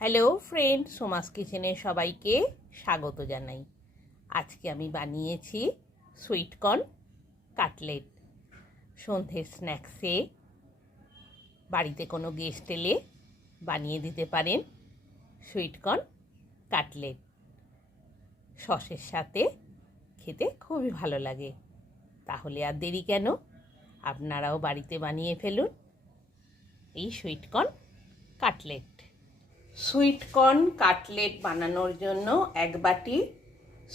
Hello friend, Soma's কিচেনে সবাইকে স্বাগত জানাই। আজকে আমি বানিয়েছি সুইটকর্ন কাটলেট। সন্ধ্যের স্ন্যাক্সে বাড়িতে কোনো গেস্ট এলে বানিয়ে দিতে পারেন সুইটকর্ন কাটলেট। সসের সাথে খেতে খুবই ভালো লাগে। তাহলে আর দেরি কেন, আপনারাও বাড়িতে বানিয়ে ফেলুন এই সুইটকর্ন কাটলেট। সুইটকর্ন কাটলেট বানানোর জন্য 1 বাটি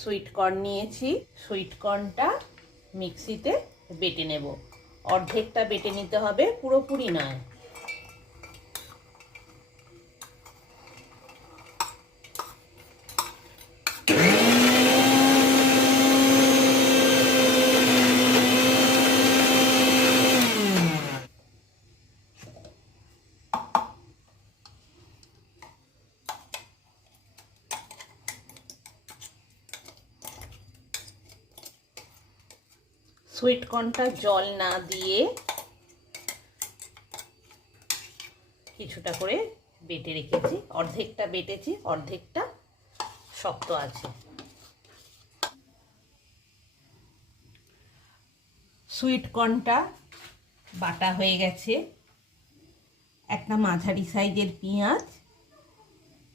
সুইটকর্ন নিয়েছি। সুইটকর্নটা মিক্সিতে বেটে নেব। অর্ধেকটা বেটে নিতে হবে, পুরোপুরি নয়। সুইটকর্নটা জল না দিয়ে কিছুটা করে বেটে রেখেছি। অর্ধেকটা বেটেছি, অর্ধেকটা শক্ত আছে। সুইটকর্নটা বাটা হয়ে গেছে। একটা মাঝারি সাইজের পেঁয়াজ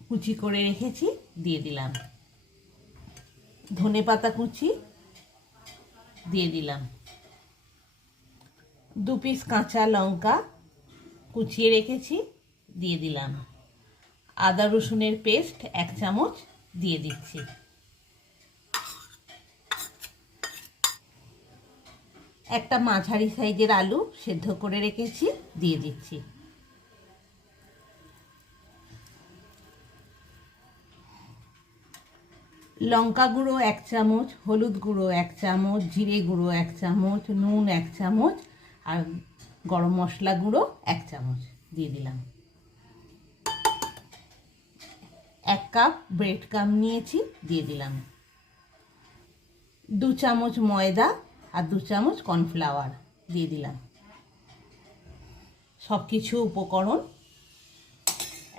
কুচি করে রেখেছি, দিয়ে দিলাম। ধনেপাতা কুচি দিয়ে দিলাম। 2 পিস কাঁচা লঙ্কা কুচিয়ে রেখেছি, দিয়ে দিলাম। আদা রসুনের পেস্ট 1 চামচ দিয়ে দিচ্ছি। একটা মাঝারি সাইজের আলু সেদ্ধ করে রেখেছি, দিয়ে দিচ্ছি। লঙ্কা গুঁড়ো 1 চামচ, হলুদ গুঁড়ো 1 চামচ, জিরে গুঁড়ো 1 চামচ, নুন 1 চামচ আর গরম মশলা গুঁড়ো 1 চামচ দিয়ে দিলাম। 1 কাপ ব্রেড ক্রাম্ব নিয়েছি, দিয়ে দিলাম। 2 চামচ ময়দা আর 2 চামচ কর্নফ্লাওয়ার দিয়ে দিলাম। সব কিছু উপকরণ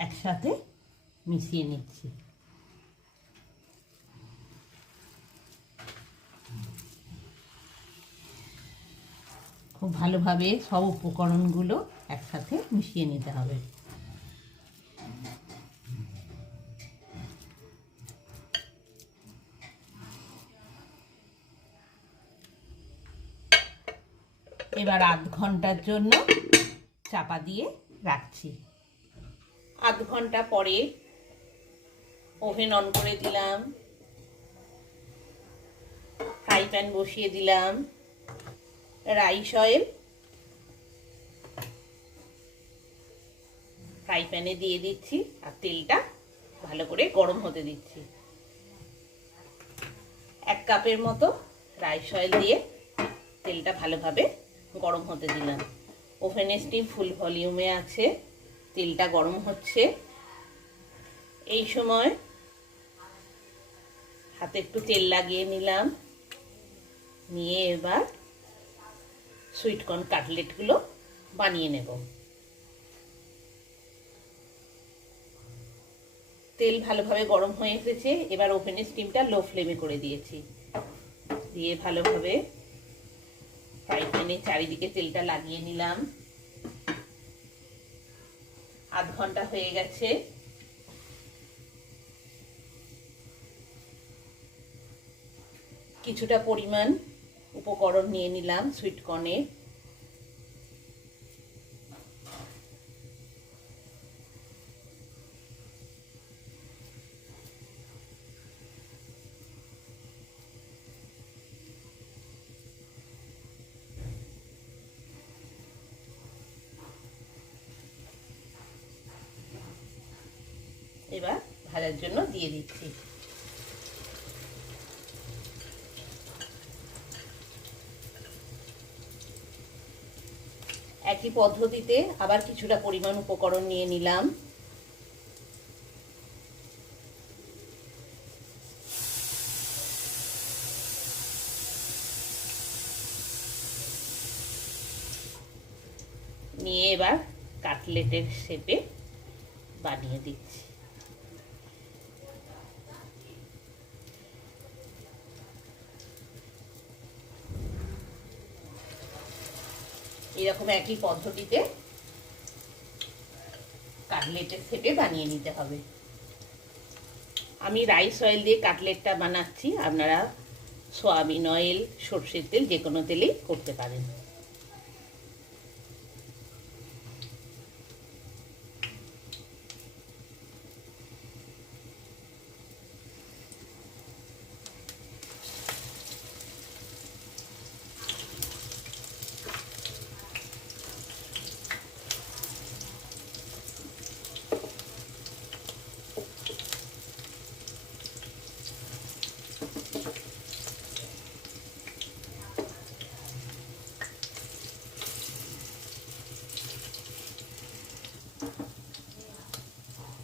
একসাথে মিশিয়ে নিচ্ছি। খুব ভালোভাবে সব উপকরণগুলো একসাথে মিশিয়ে নিতে হবে। এবার আধ ঘন্টার জন্য চাপা দিয়ে রাখছি। আধ ঘন্টা পরে ওভেন অন করে দিলাম। ফ্রাই প্যান বসিয়ে দিলাম। রাইস অয়েল ফ্রাই প্যানে দিয়ে দিচ্ছি আর তেলটা ভালো করে গরম হতে দিচ্ছি। 1 কাপের মতো রাইস অয়েল দিয়ে তেলটা ভালোভাবে গরম হতে দিলাম। ওভেনের স্টিম ফুল ভলিউমে আছে, তেলটা গরম হচ্ছে। এই সময় হাতে একটু তেল লাগিয়ে নিলাম, নিয়ে এবার সুইটকর্ন কাটলেটগুলো বানিয়ে নেব। তেল ভালোভাবে গরম হয়ে এসেছে। এবার ওভেনের স্টিমটা লো ফ্লেমে করে দিয়েছি। দিয়ে ভালোভাবে ফ্রাই প্যানে চারিদিকে তেলটা লাগিয়ে নিলাম। আধ ঘন্টা হয়ে গেছে। কিছুটা পরিমাণ উপকরণ নিয়ে নিলাম সুইটকর্নে। এবার ভাজার জন্য দিয়ে দিচ্ছি। একই পদ্ধতিতে আবার কিছুটা পরিমাণ উপকরণ নিয়ে নিলাম। নিয়ে এবার কাটলেটের শেপে বানিয়ে দিচ্ছি। এরকম একই পদ্ধতিতে কাটলেটের শেপে বানিয়ে নিতে হবে। আমি রাইস অয়েল দিয়ে কাটলেটটা বানাচ্ছি, আপনারা সয়াবিন অয়েল, সর্ষের তেল, যে কোনো তেলেই করতে পারেন।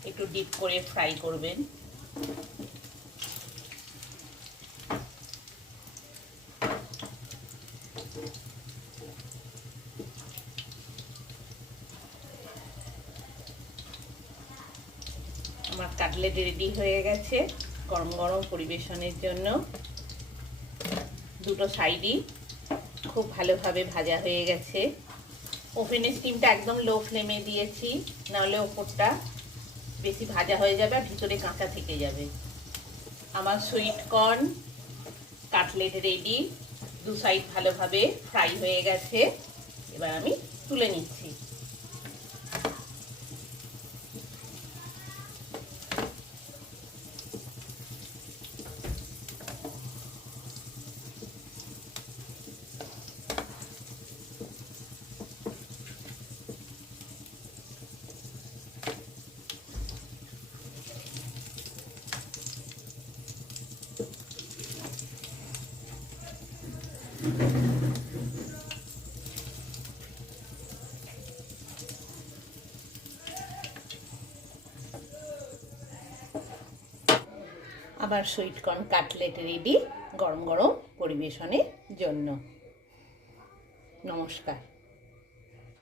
একটু ডিপ করে ফ্রাই করবেন। আমার কাটলেট রেডি হয়ে গেছে গরম গরম পরিবেশনের জন্য। দুটো সাইডই খুব ভালোভাবে ভাজা হয়ে গেছে। ওভেনের স্টিমটা একদম লো ফ্লেমে দিয়েছি, নাহলে ওপরটা বেশি ভাজা হয়ে যাবে আর ভিতরে কাঁচা থেকে যাবে। আমার সুইট কর্ন কাটলেট রেডি, দু সাইড ভালোভাবে ফ্রাই হয়ে গেছে। এবার আমি তুলে নিচ্ছি। আবার সুইট কর্ন কাটলেট রেডি গরম গরম পরিবেশনের জন্য। নমস্কার।